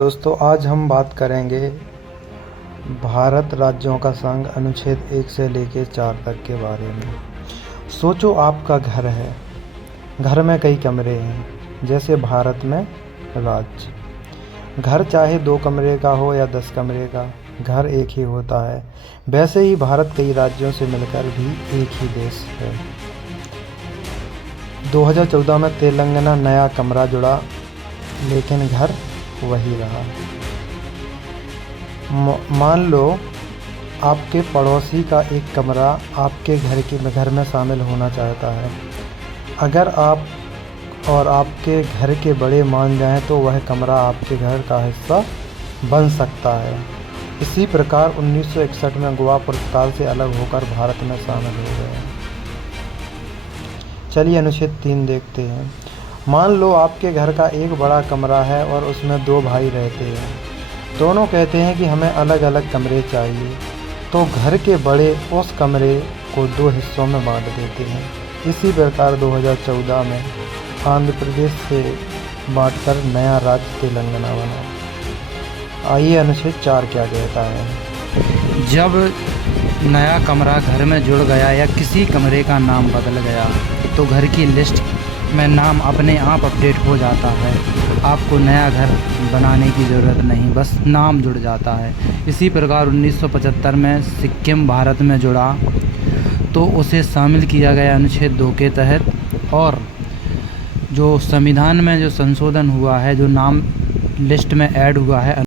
दोस्तों आज हम बात करेंगे भारत राज्यों का संघ अनुच्छेद 1 से लेकर 4 तक के बारे में। सोचो आपका घर है, घर में कई कमरे हैं। जैसे भारत में राज्य, घर चाहे 2 कमरे का हो या 10 कमरे का, घर एक ही होता है। वैसे ही भारत कई राज्यों से मिलकर भी एक ही देश है। 2014 में तेलंगाना नया कमरा जुड़ा, लेकिन घर वही रहा। मान लो आपके पड़ोसी का एक कमरा आपके घर में शामिल होना चाहता है। अगर आप और आपके घर के बड़े मान जाएं तो वह कमरा आपके घर का हिस्सा बन सकता है। इसी प्रकार 1961 में गोवा पुर्तगाल से अलग होकर भारत में शामिल हो गया। चलिए अनुच्छेद 3 देखते हैं। मान लो आपके घर का एक बड़ा कमरा है और उसमें 2 भाई रहते हैं। दोनों कहते हैं कि हमें अलग अलग कमरे चाहिए, तो घर के बड़े उस कमरे को 2 हिस्सों में बांट देते हैं। इसी प्रकार 2014 में आंध्र प्रदेश से बांटकर नया राज्य तेलंगाना बना। आइए अनुच्छेद 4 क्या कहता है। जब नया कमरा घर में जुड़ गया या किसी कमरे का नाम बदल गया तो घर की लिस्ट में नाम अपने आप अपडेट हो जाता है। आपको नया घर बनाने की ज़रूरत नहीं, बस नाम जुड़ जाता है। इसी प्रकार 1975 में सिक्किम भारत में जुड़ा तो उसे शामिल किया गया अनुच्छेद 2 के तहत, और जो संविधान में जो संशोधन हुआ है, जो नाम लिस्ट में ऐड हुआ है